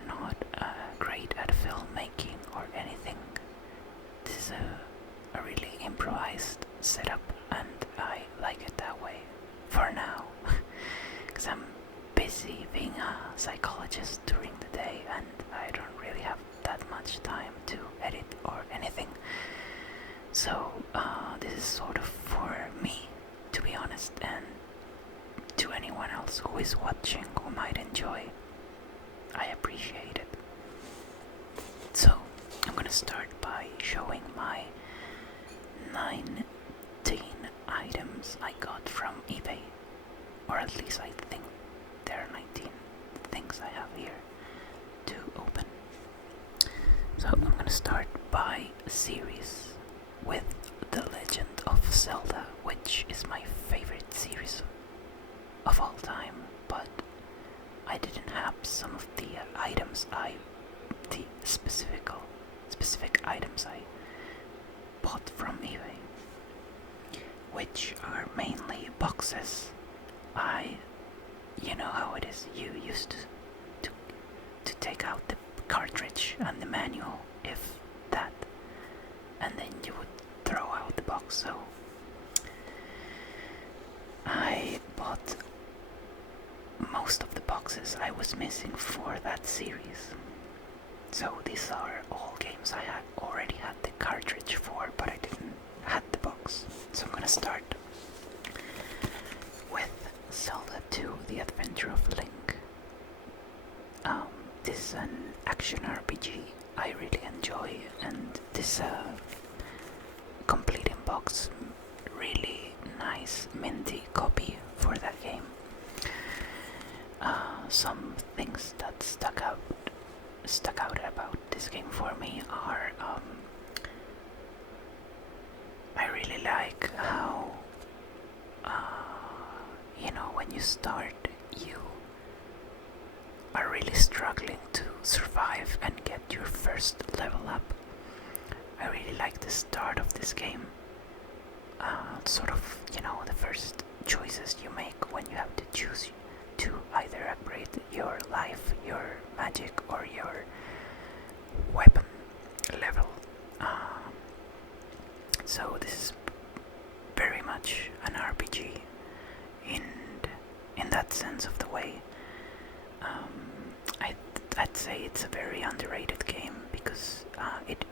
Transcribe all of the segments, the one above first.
I'm not great at filmmaking or anything. This is a really improvised setup, and I like it that way for now. Because I'm busy being a psychologist during the day, and I don't really have that much time to edit or anything. So this is sort of for me, to be honest, and to anyone else who is watching who might enjoy. I appreciate it. So I'm gonna start by showing my 19 items I got from eBay, or at least I think there are 19 things I have here to open. So I'm gonna start by a series with The Legend of Zelda, which is my favorite series of all time, but I didn't have some of the the specific items I bought from eBay, which are mainly boxes. You know how it is, you used to take out the cartridge and the manual, if that, and then you would throw out the box. So I bought most of the boxes I was missing for that series. So these are all games I had already had the cartridge for, but I didn't have the box. So I'm gonna start with Zelda 2: The Adventure of Link. This is an action RPG I really enjoy, and this complete in box, really nice minty copy for that game. Some things that stuck out about this game for me are I really like how when you start, you are really struggling to survive and get your first level up. I really like the start of this game. Sort of, the first choices you make when you have to choose to either upgrade your life, your magic, or your weapon level. So this is very much an RPG in that sense of the way. I'd say it's a very underrated game because it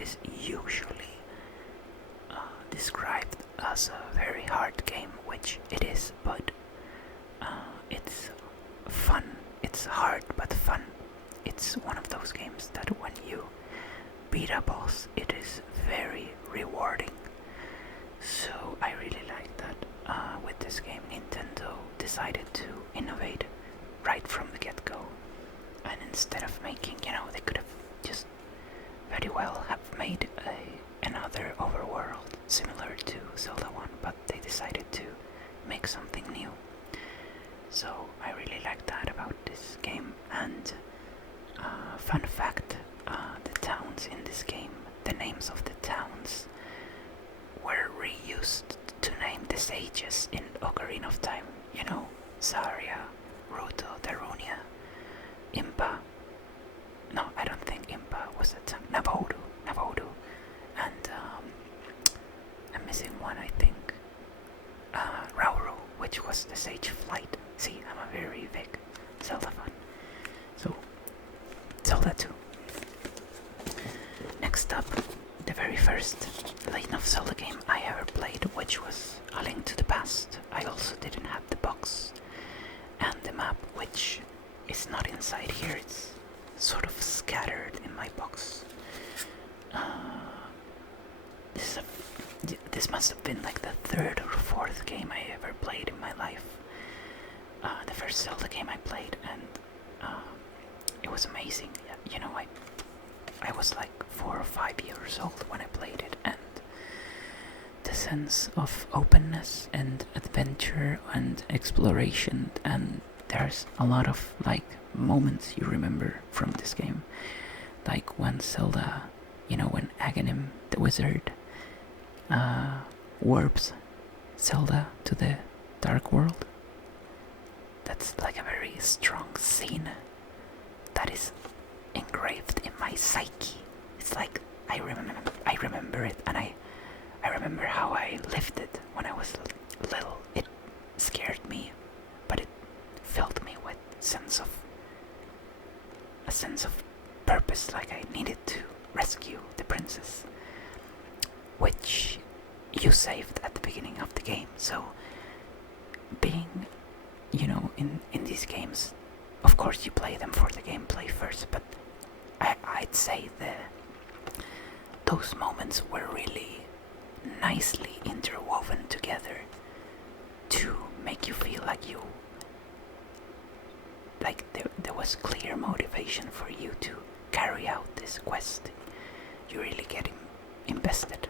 is usually described as a very hard game, which it is, but it's fun. It's hard but fun. It's one of those games that when you beat a boss, it is very rewarding. So I really like that with this game, Nintendo decided to innovate right from the get-go. And instead of making, they could have just very well have made another overworld similar to Zelda 1, but they decided to make something new. So I really like that about this game. And fun fact, the towns in this game, the names of the towns were reused to name the sages in Ocarina of Time. Saria, Ruto, Darunia, Impa. No, I don't think Impa was a town. Navodu. And I'm missing one, I think. Rauru, which was the sage flight. See, I'm a very big Zelda fan. So, Zelda 2. Next up, the very first Legend of Zelda game I ever played, which was A Link to the Past. I also didn't have the box and the map, which is not inside here. It's sort of scattered in my box. This must have been like the third or fourth game I ever played in my life. The first Zelda game I played, and it was amazing. I was like 4 or 5 years old when I played it, and the sense of openness and adventure and exploration, and there's a lot of moments you remember from this game, like when Zelda, when Aghanim the wizard warps Zelda to the Dark World. That's like a very strong scene that is psyche. It's like I remember it, and I remember how I lived it when I was little. It scared me, but it filled me with a sense of purpose, like I needed to rescue the princess, which you saved at the beginning of the game. So being, in these games, of course you play them for the gameplay first, but I'd say those moments were really nicely interwoven together to make you feel like there was clear motivation for you to carry out this quest. You really get invested.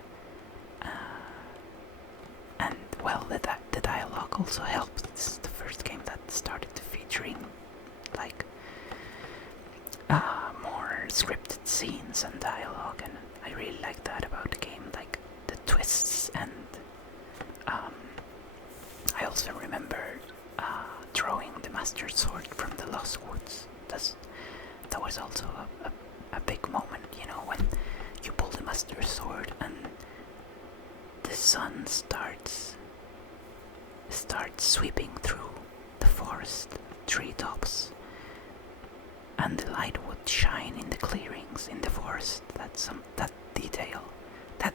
And well, the dialogue also helped. It's the first game that started featuring like more scripted scenes and dialogue, and I really like that about the game, like the twists. And I also remember drawing the Master Sword from the Lost Woods. That was also a big moment, when you pull the Master Sword and the sun starts sweeping through the forest treetops, and the light would shine in the clearings in the forest. That detail, that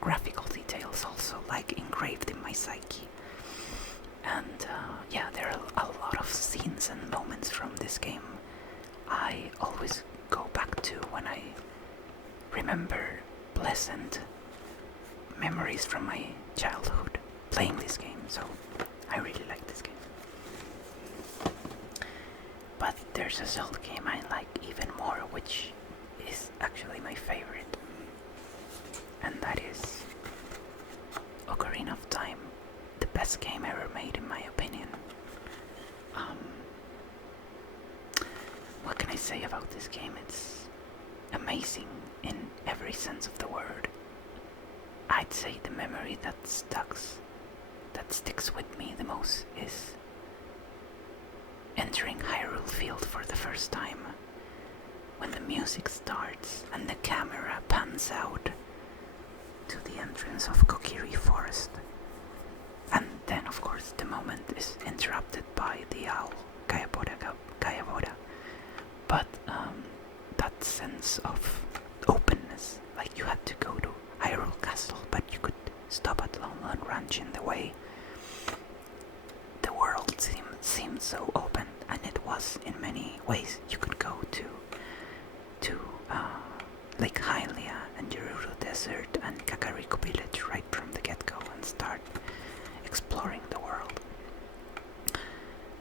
graphical detail is also like engraved in my psyche. And there are a lot of scenes and moments from this game I always go back to when I remember pleasant memories from my childhood playing this game. So I really like this game. But there's a Zelda game I like even more, which is actually my favorite, and that is Ocarina of Time, the best game ever made in my opinion. What can I say about this game? It's amazing in every sense of the word. I'd say the memory that sticks with me the most is entering Hyrule Field for the first time, when the music starts and the camera pans out to the entrance of Kokiri Forest. And then, of course, the moment is interrupted by the owl, Kayabora. But that sense of openness, like you had to go to Hyrule Castle, but you could stop at Lone Ranch in the way. The world seemed so open, and it was in many ways. You could go to Lake Hylia and Gerudo Desert and Kakariko Village right from the get-go and start exploring the world.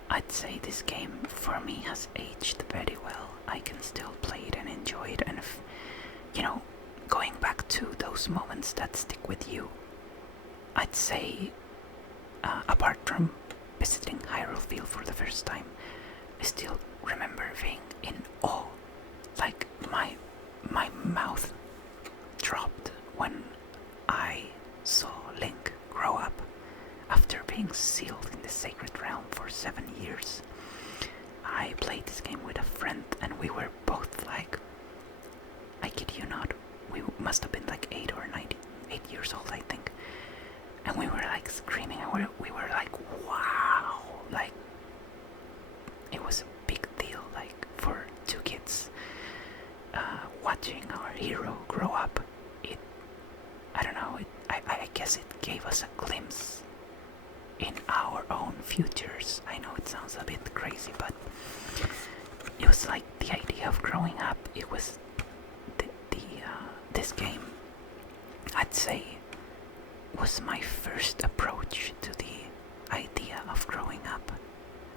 I'd say this game for me has aged very well. I can still play it and enjoy it, and going back to those moments that stick with you, I'd say apart from visiting Hyrule Field for the first time, I still remember being in awe. Like my mouth dropped when I saw Link grow up after being sealed in the Sacred Realm for 7 years. I played this game with a friend, and we were both like, I kid you not, we must have been like 8 years old, I think. And we were like screaming, and we were like, wow, like it was a big deal, like for two kids watching our hero grow up. I guess it gave us a glimpse in our own futures. I know it sounds a bit crazy, but it was like the idea of growing up. It was this game, I'd say, was my first approach to the idea of growing up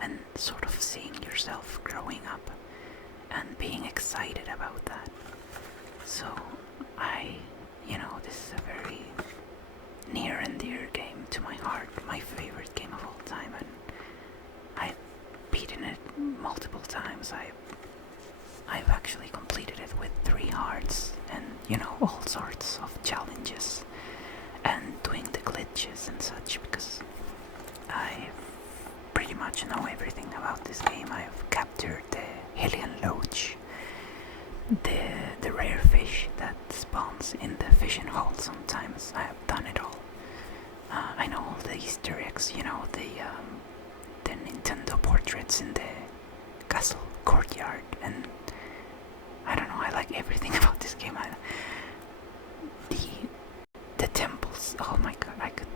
and sort of seeing yourself growing up and being excited about that. So this is a very near and dear game to my heart, my favorite game of all time, and I've beaten it multiple times. I've actually completed it with 3 hearts and all sorts of challenges and doing the glitches and such, because I pretty much know everything about this game. I've captured the Hylian Loach, the rare it's in the castle courtyard, and I don't know, I like everything about this game. The temples, oh my god, I could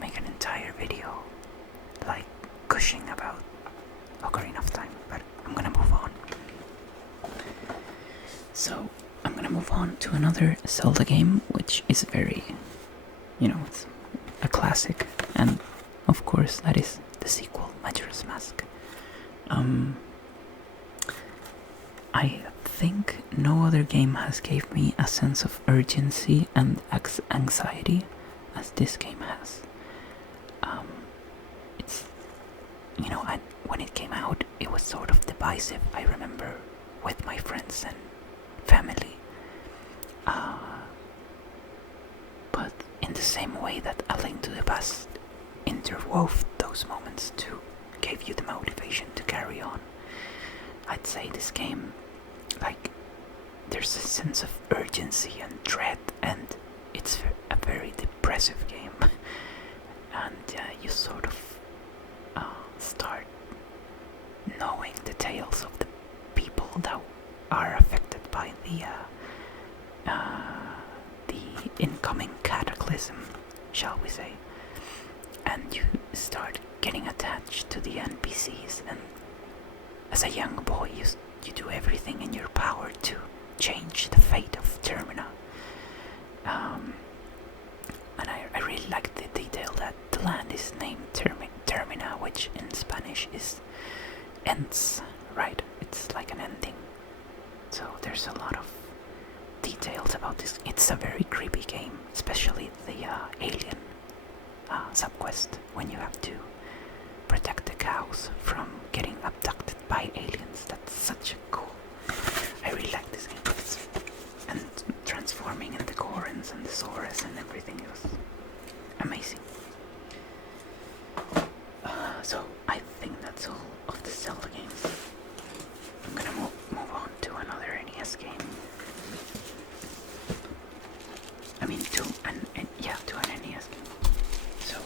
make an entire video like gushing about Ocarina of Time, but I'm gonna move on. So I'm gonna move on to another Zelda game, which is very, it's a classic, and of course that is the sequel, Majora's Mask. I think no other game has gave me a sense of urgency and anxiety as this game has. It's, when it came out, it was sort of divisive, I remember, with my friends and family. But in the same way that A Link to the Past interwove those moments to give you the motivation to carry on, I'd say this game, like, there's a sense of urgency and dread, and it's a very depressive game. And you sort of start knowing the tales of the people that are affected by the incoming cataclysm, shall we say. And you start getting attached to the NPCs, and as a young boy you do everything in your power to change the fate of Termina. And I really like the detail that the land is named Termina, which in Spanish is ends, right? It's like an ending. So there's a lot of details about this. It's a very creepy game, especially the alien subquest, when you have to protect the cows from getting abducted by aliens. That's such a cool. I really like this game. And transforming in the Gorons and the Zoras and everything, it was amazing. So I think that's all of the Zelda games. I'm gonna move on to another NES game. I mean, to an NES game. So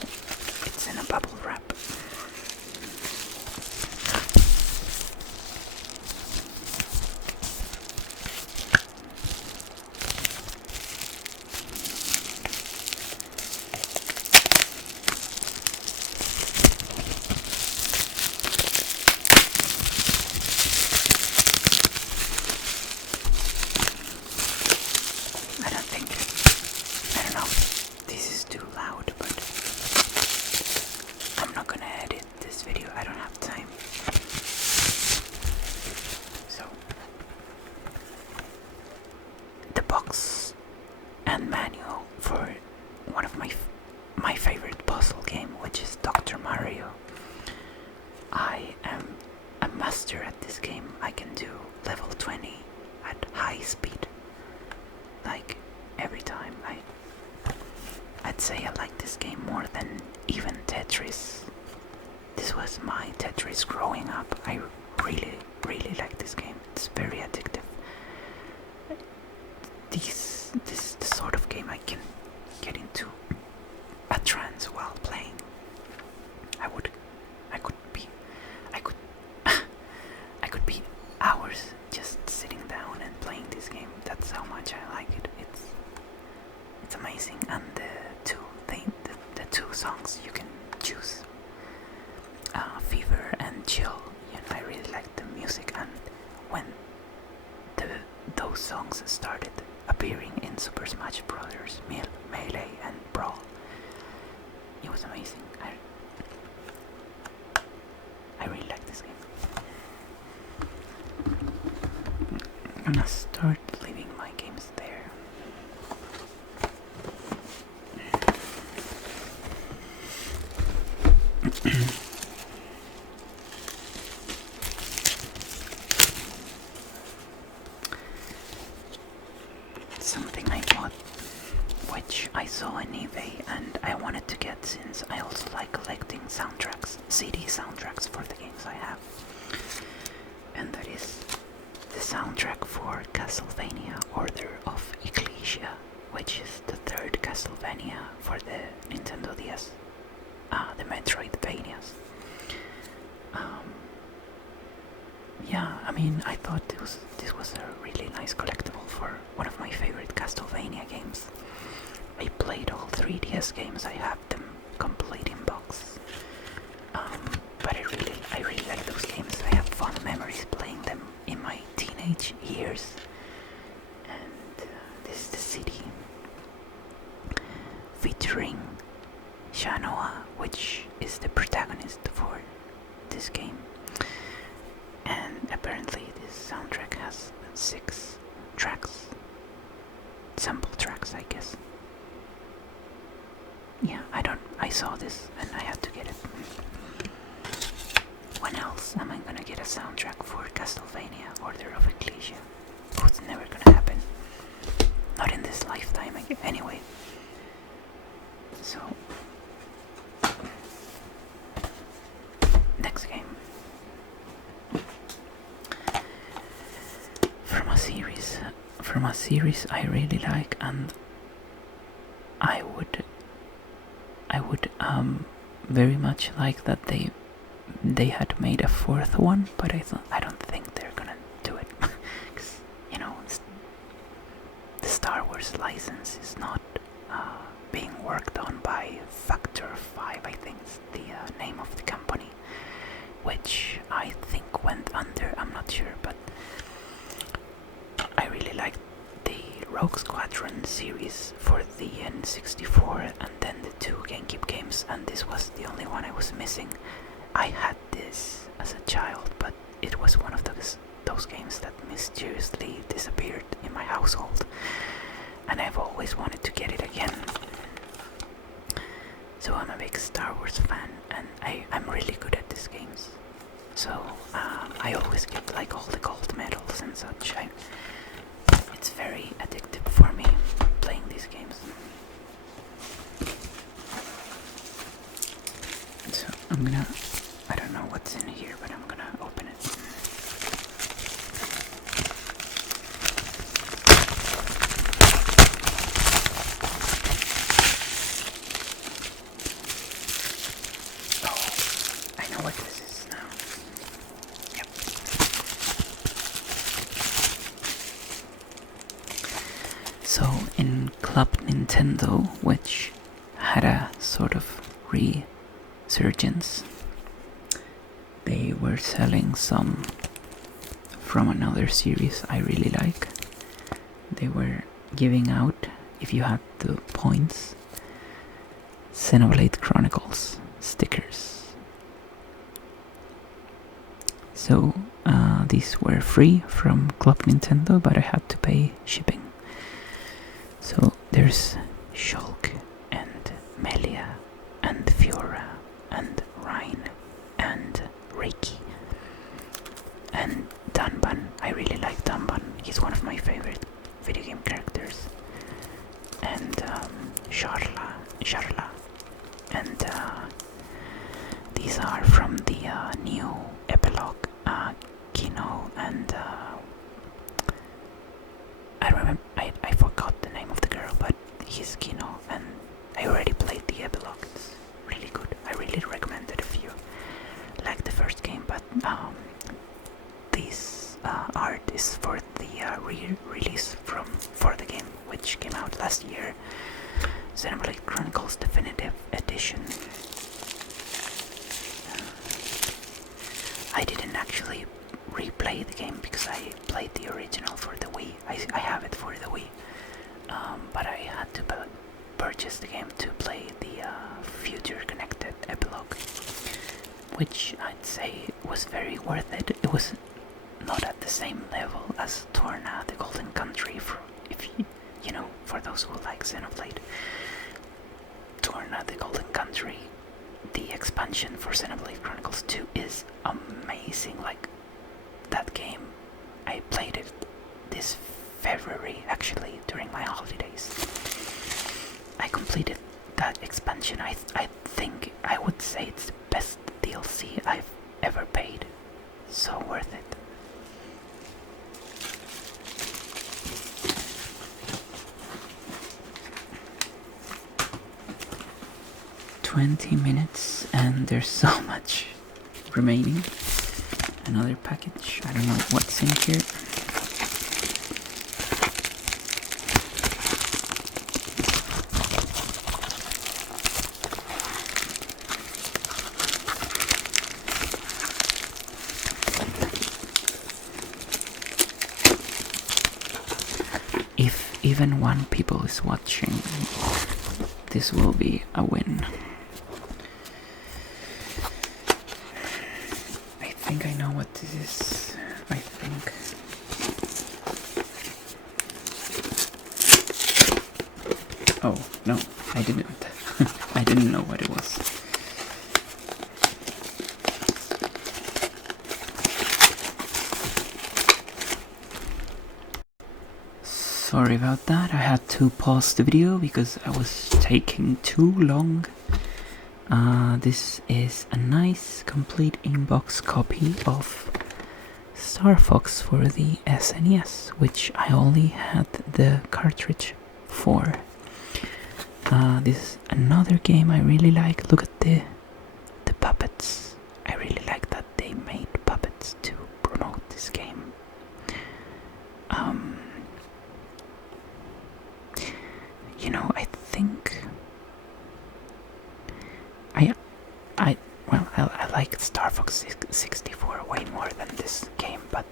it's in a bubble wrap. I don't know if this is too loud, but I'm not gonna edit this video, I don't have time. So, the box and manual for one of my favorite puzzle game, which is Dr. Mario. I am a master at this game. I can do level 20 at high speed. Like, every time. I'd say I like this game more than even Tetris. This was my Tetris growing up. I really, really like this game. It's very addictive. This is the sort of game I can get into a trance while playing. I could be hours just sitting down and playing this game. That's how much I like it. It's amazing, and the two songs you can choose, Fever and Chill. I really like the music, and when those songs started appearing in Super Smash Bros. Melee and Brawl, it was amazing. I really like this game. I'm gonna start leaving my games there. Something I bought, which I saw on eBay and I wanted to get since I also like collecting soundtracks, CD soundtracks for the games I have. And that is the soundtrack for Castlevania Order of Ecclesia, which is the third Castlevania for the Nintendo DS, the Metroidvanias. Yeah, I mean, I thought this was a really nice collectible for one of my favorite Castlevania games. I played all 3DS games. I have them complete in box. But I really like those games. I have fond memories playing them in my teenage years. And this is the city featuring Shanoa, which is the protagonist for this game. And apparently this soundtrack has 6 tracks. Sample tracks, I guess. Yeah, I saw this and I had to get it. When else am I gonna get a soundtrack for Castlevania Order of Ecclesia? Oh, it's never gonna happen. Not in this lifetime, anyway. So, next game. From a series I really like, and I would very much like that they had made a 4th one, but I don't think they're gonna do it because the Star Wars license is not being worked on by Factor 5, I think is the name of the company, which I think went under. I'm not sure, but I really liked the Rogue Squadron series for the N64 and then the 2 GameCube games, and this was the only one I was missing. I had this as a child, but it was one of those games that mysteriously disappeared in my household, and I've always wanted to get it again. So I'm a big Star Wars fan, and I'm really good at these games. So I always get like all the gold medals and such. It's very addictive for me playing these games. So I don't know what's in here, but I'm gonna open it. Oh, I know what this is now. Yep. So in Club Nintendo, which had a sort of resurgence, they were selling some from another series I really like. They were giving out, if you had the points, Xenoblade Chronicles stickers. So these were free from Club Nintendo, but I had to pay shipping. So there's Shulk and Melia and Fiora and Rhine and Reiki and Danban. I really like Danban. He's one of my favorite video game characters. And Sharla. And these are from the new epilogue, Kino and I forgot the name of the girl, but he's Kino, and I already played the epilogue. It's really good. I really recommend it if you like the first game, but this art is for the re-release for the game, which came out last year, Xenoblade Chronicles Definitive Edition. I didn't actually replay the game because I played the original for the Wii. I have it for the Wii, but I had to purchase the game to play the Future Connected epilogue, which I'd say was very worth it. It was not at the same level as Torna, the Golden Country, for those who like Xenoblade. Torna, the Golden Country, the expansion for Xenoblade Chronicles 2 is amazing. Like, that game, I played it this February, actually, during my holidays. I completed that expansion. I think I would say it's the best DLC I've ever paid. So worth it. "20 minutes and there's so much remaining, another package. I don't know what's in here. If even one people is watching, this will be a win. I think I know what this is. I think. Oh, no, I didn't. I didn't know what it was. Sorry about that, I had to pause the video because I was taking too long. This is a nice complete inbox copy of Star Fox for the SNES, which I only had the cartridge for. This is another game I really like. Look at the puppets. I really like that they made puppets to promote this game. You know, I think I like Star Fox 64 way more than this game, but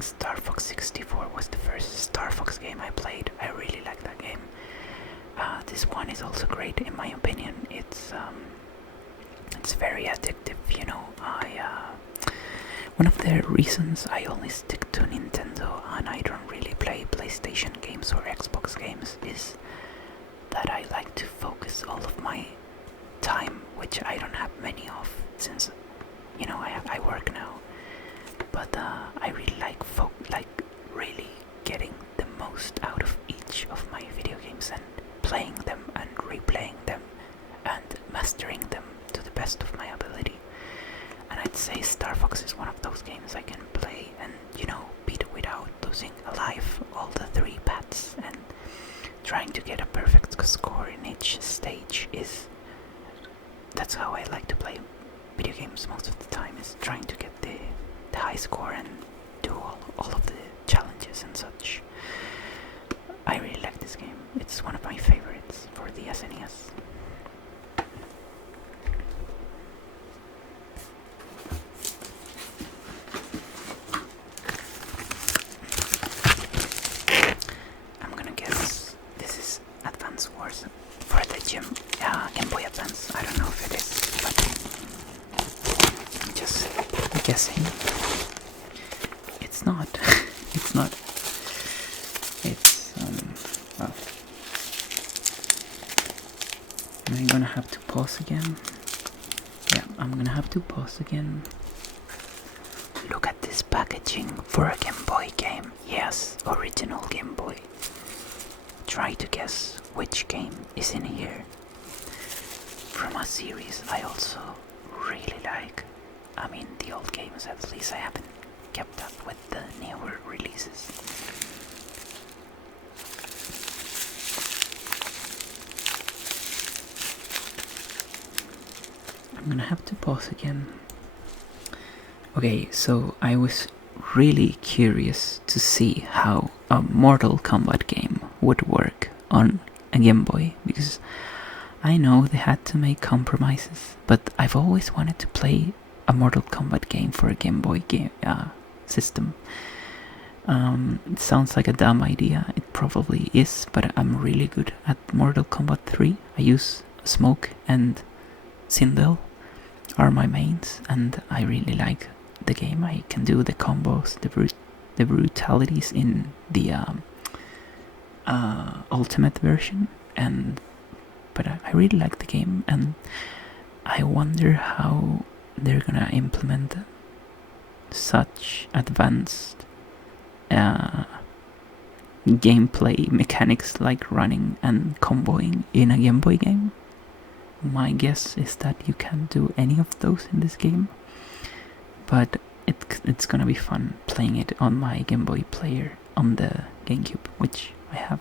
Star Fox 64 was the first Star Fox game I played. I really like that game. This one is also great in my opinion. It's very addictive, you know. One of the reasons I only stick to Nintendo and I don't really play PlayStation games or Xbox games is that I like to focus all of my time, which I don't have many of since, you know, I work now. But I really like really getting the most out of each of my video games and playing them and replaying them and mastering them to the best of my ability. And I'd say Star Fox is one of those games I can play and, you know, beat without losing alive all the 3 paths, and trying to get a perfect score in each stage that's how I like to play video games most of the time, is trying to get the high score and do all of the challenges and such. I really like this game. It's one of my favorites for the SNES. I'm gonna guess this is Advance Wars for the Game Boy Advance. I don't know if it is, but I'm just guessing. It's not. It's not. It's well. Am I gonna have to pause again? Yeah, I'm gonna have to pause again. Look at this packaging for a Game Boy game. Yes, original Game Boy. Try to guess which game is in here. From a series I also really like. I mean, the old games, at least I haven't kept up with the newer releases. I'm gonna have to pause again. Okay, so I was really curious to see how a Mortal Kombat game would work on a Game Boy, because I know they had to make compromises, but I've always wanted to play a Mortal Kombat game for a Game Boy game system. It sounds like a dumb idea, it probably is, but I'm really good at Mortal Kombat 3. I use Smoke and Sindel are my mains, and I really like the game. I can do the combos, the brutalities in the ultimate version, but I really like the game, and I wonder how they're gonna implement such advanced gameplay mechanics like running and comboing in a Game Boy game. My guess is that you can't do any of those in this game, but it's gonna be fun playing it on my Game Boy player on the GameCube, which I have.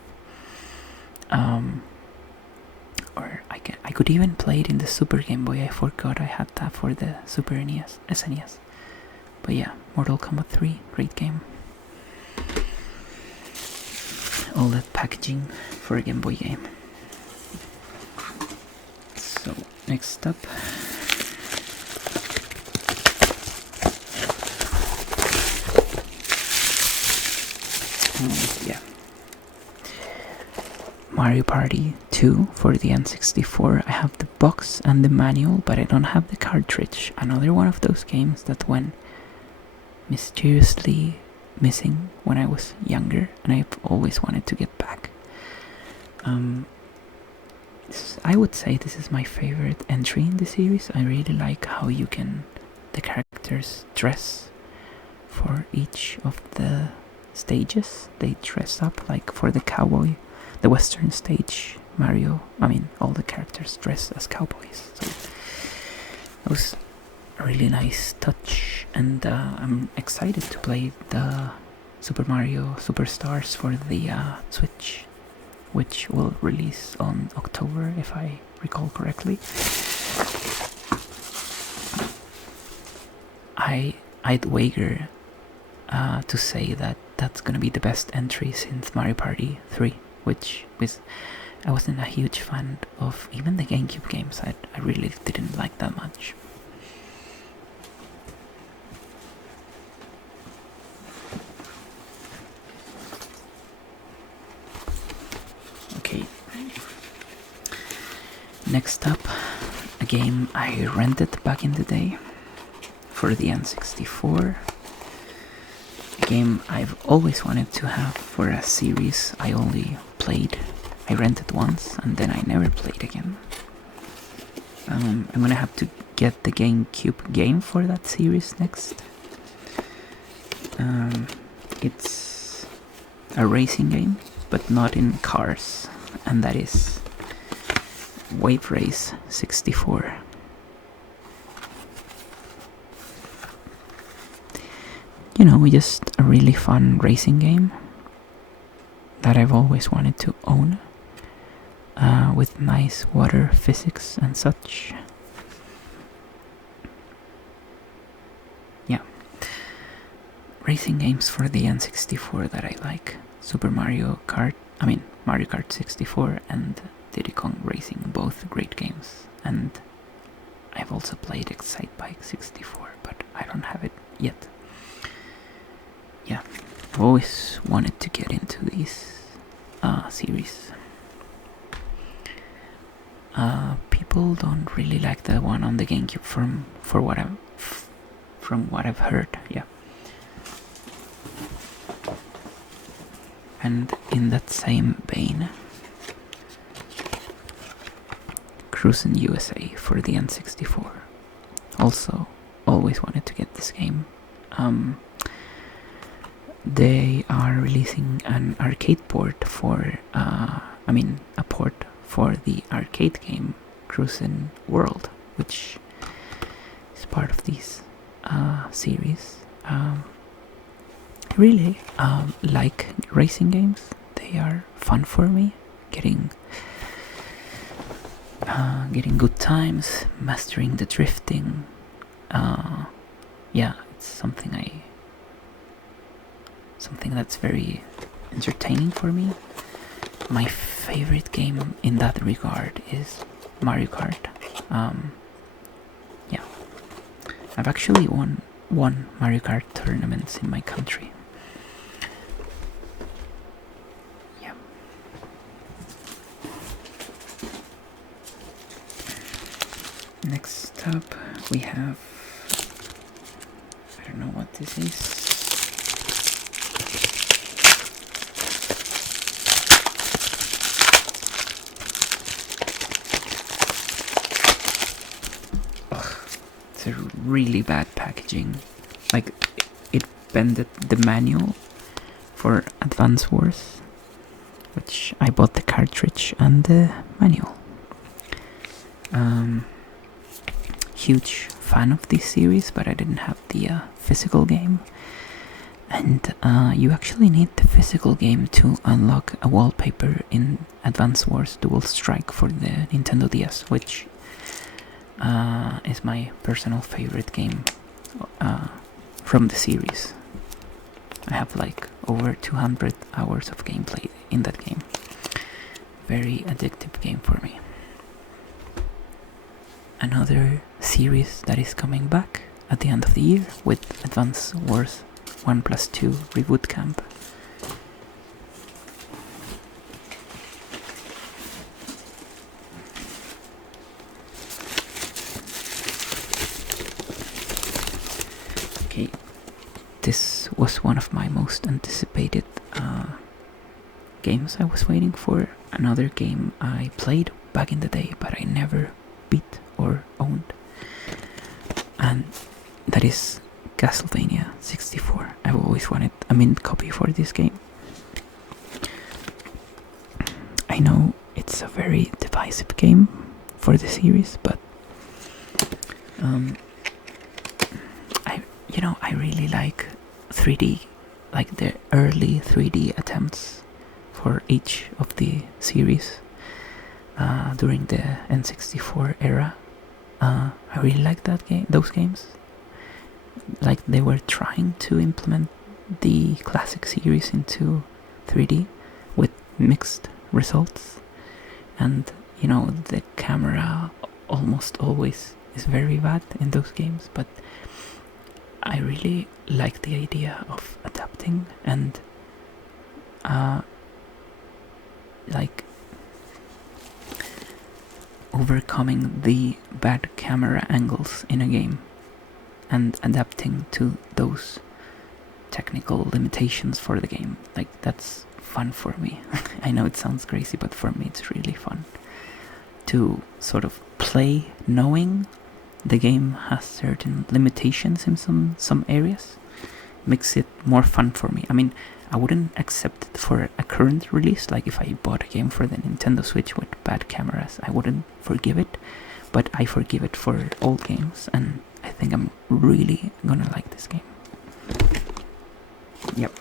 Or I could even play it in the Super Game Boy. I forgot I had that for the Super SNES. But yeah, Mortal Kombat 3, great game. All that packaging for a Game Boy game. So, next up, yeah, Mario Party 2 for the N64. I have the box and the manual, but I don't have the cartridge. Another one of those games that went mysteriously missing when I was younger, and I've always wanted to get back. I would say this is my favorite entry in the series. I really like how the characters dress for each of the stages. They dress up, like for the cowboy, the western stage, all the characters dress as cowboys. So it was a really nice touch, and I'm excited to play the Super Mario Superstars for the Switch, which will release on October, if I recall correctly. I'd wager to say that that's gonna be the best entry since Mario Party 3, which I wasn't a huge fan of. Even the GameCube games, I really didn't like that much. Okay. Next up, a game I rented back in the day for the N64. A game I've always wanted to have for a series I only played. I rented once and then I never played again. I'm gonna have to get the GameCube game for that series next. It's a racing game, but not in cars, and that is Wave Race 64. Just a really fun racing game that I've always wanted to own, with nice water physics and such. Yeah. Racing games for the N64 that I like. Mario Kart 64 and Diddy Kong Racing, both great games. And I've also played Excitebike 64, but I don't have it yet. Yeah, I've always wanted to get into these series. People don't really like the one on the GameCube from what I've heard. Yeah. And in that same vein, Cruisin' USA for the N64. Also, always wanted to get this game. They are releasing an arcade port a port for the arcade game Cruisin' World, which is part of this series. I really like racing games. They are fun for me. Getting good times, mastering the drifting. It's something that's very entertaining for me. My favorite game in that regard is Mario Kart. I've actually won Mario Kart tournaments in my country. Yeah. Next up we have, I don't know what this is. A really bad packaging. Like, it bended the manual for Advance Wars, which I bought the cartridge and the manual. Huge fan of this series, but I didn't have the physical game. And you actually need the physical game to unlock a wallpaper in Advance Wars Dual Strike for the Nintendo DS, which is my personal favorite game from the series. I have like over 200 hours of gameplay in that game. Very addictive game for me. Another series that is coming back at the end of the year with Advance Wars 1+2 Reboot Camp. Okay, this was one of my most anticipated games I was waiting for. Another game I played back in the day, but I never beat or owned, and that is Castlevania 64. I've always wanted a mint copy for this game. I know it's a very divisive game for the series, but I really like 3D, like the early 3D attempts for each of the series during the N64 era. I really like those games. Like they were trying to implement the classic series into 3D with mixed results, and the camera almost always is very bad in those games, but I really like the idea of adapting and like overcoming the bad camera angles in a game and adapting to those technical limitations for the game. Like, that's fun for me. I know it sounds crazy, but for me it's really fun to sort of play knowing the game has certain limitations in some areas. Makes it more fun for me. I mean, I wouldn't accept it for a current release. Like if I bought a game for the Nintendo Switch with bad cameras, I wouldn't forgive it, but I forgive it for old games, and I think I'm really gonna like this game. Yep.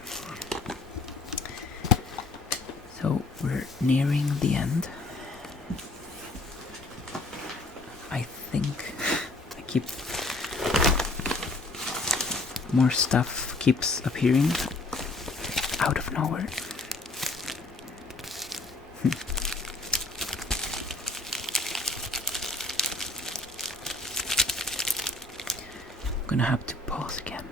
So we're nearing the end. I think more stuff keeps appearing out of nowhere. I'm gonna have to pause again.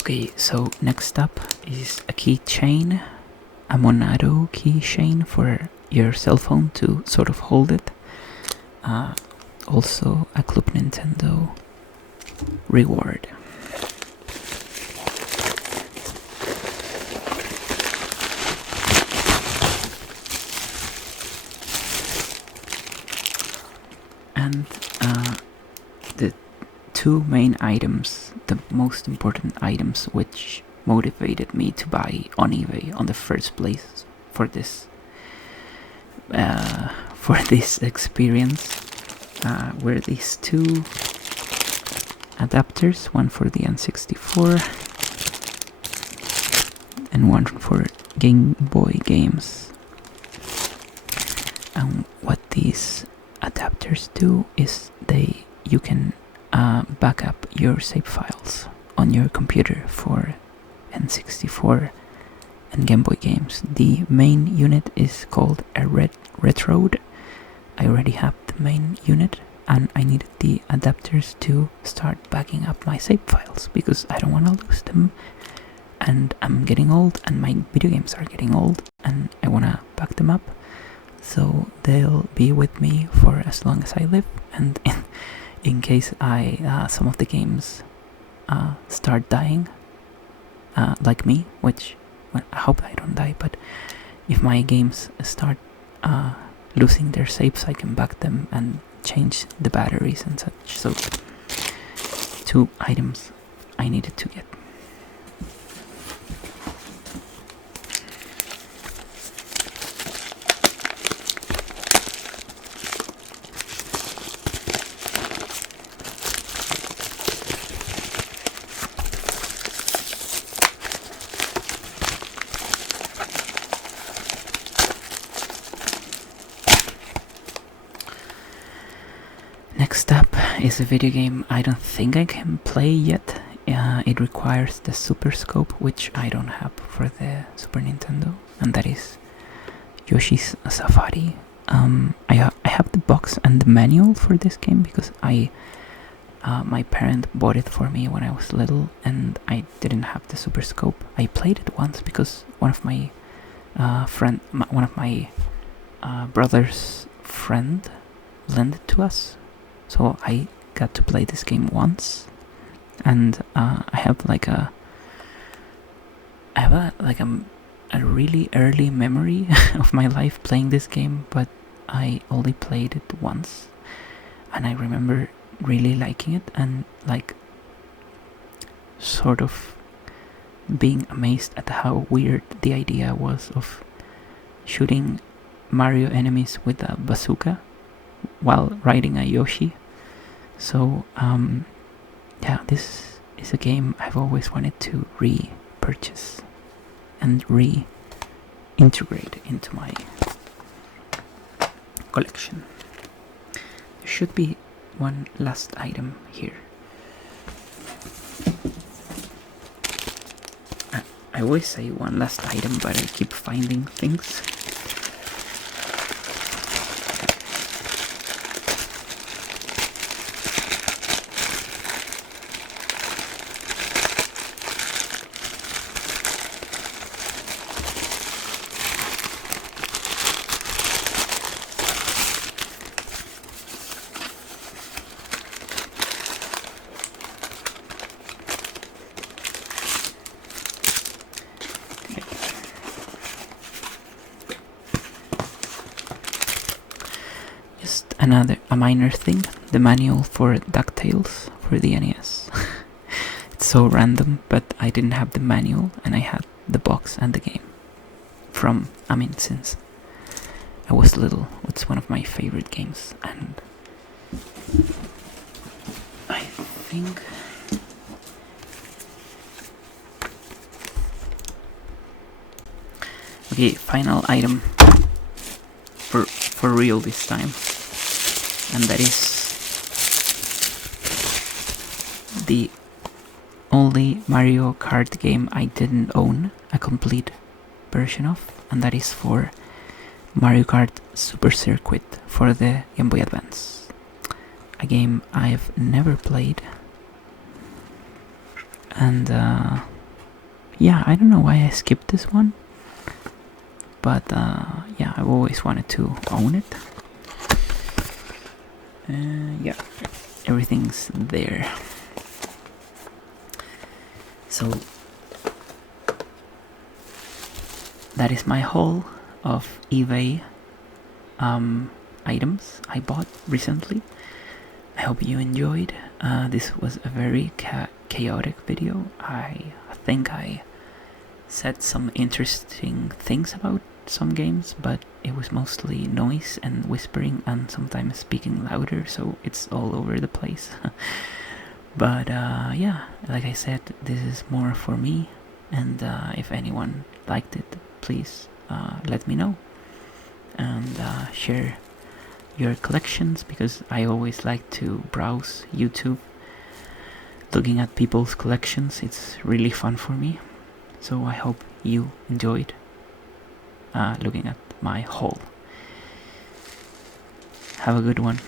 Okay, so next up is a keychain, a Monado keychain for your cell phone to sort of hold it. Also a Club Nintendo reward. And the two main items, the most important items which motivated me to buy on eBay on the first place for this experience were these two adapters, one for the N64 and one for Game Boy games. And what these adapters do is you can back up your save files on your computer for N64 and Game Boy games. The main unit is called a Retrode. I already have the main unit, and I needed the adapters to start backing up my save files because I don't want to lose them, and I'm getting old and my video games are getting old and I want to back them up so they'll be with me for as long as I live, and in case some of the games start dying, like me, which I hope I don't die, but if my games start losing their saves, I can back them and change the batteries and such. So, two items I needed to get. Next up is a video game I don't think I can play yet it requires the Super Scope, which I don't have for the Super Nintendo, and that is Yoshi's Safari. I have the box and the manual for this game because my parent bought it for me when I was little, and I didn't have the Super Scope. I played it once because one of my brother's friend lent it to us, so I got to play this game once, and I have a really early memory of my life playing this game, but I only played it once, and I remember really liking it and sort of being amazed at how weird the idea was of shooting Mario enemies with a bazooka while riding a Yoshi. So yeah, this is a game I've always wanted to repurchase and reintegrate into my collection. There should be one last item here. I always say one last item, but I keep finding things. A minor thing, the manual for DuckTales for the NES. It's so random, but I didn't have the manual and I had the box and the game since I was little. It's one of my favorite games, and I think okay, final item for real this time. And that is the only Mario Kart game I didn't own a complete version of, and that is for Mario Kart Super Circuit for the Game Boy Advance. A game I've never played, and yeah, I don't know why I skipped this one, but yeah, I've always wanted to own it. Yeah, everything's there. So that is my haul of eBay items I bought recently. I hope you enjoyed. This was a very chaotic video. I think I said some interesting things about some games, but it was mostly noise and whispering and sometimes speaking louder, so it's all over the place. But yeah, like I said, this is more for me, and if anyone liked it, please let me know and share your collections, because I always like to browse YouTube looking at people's collections. It's really fun for me, so I hope you enjoyed looking at my haul. Have a good one.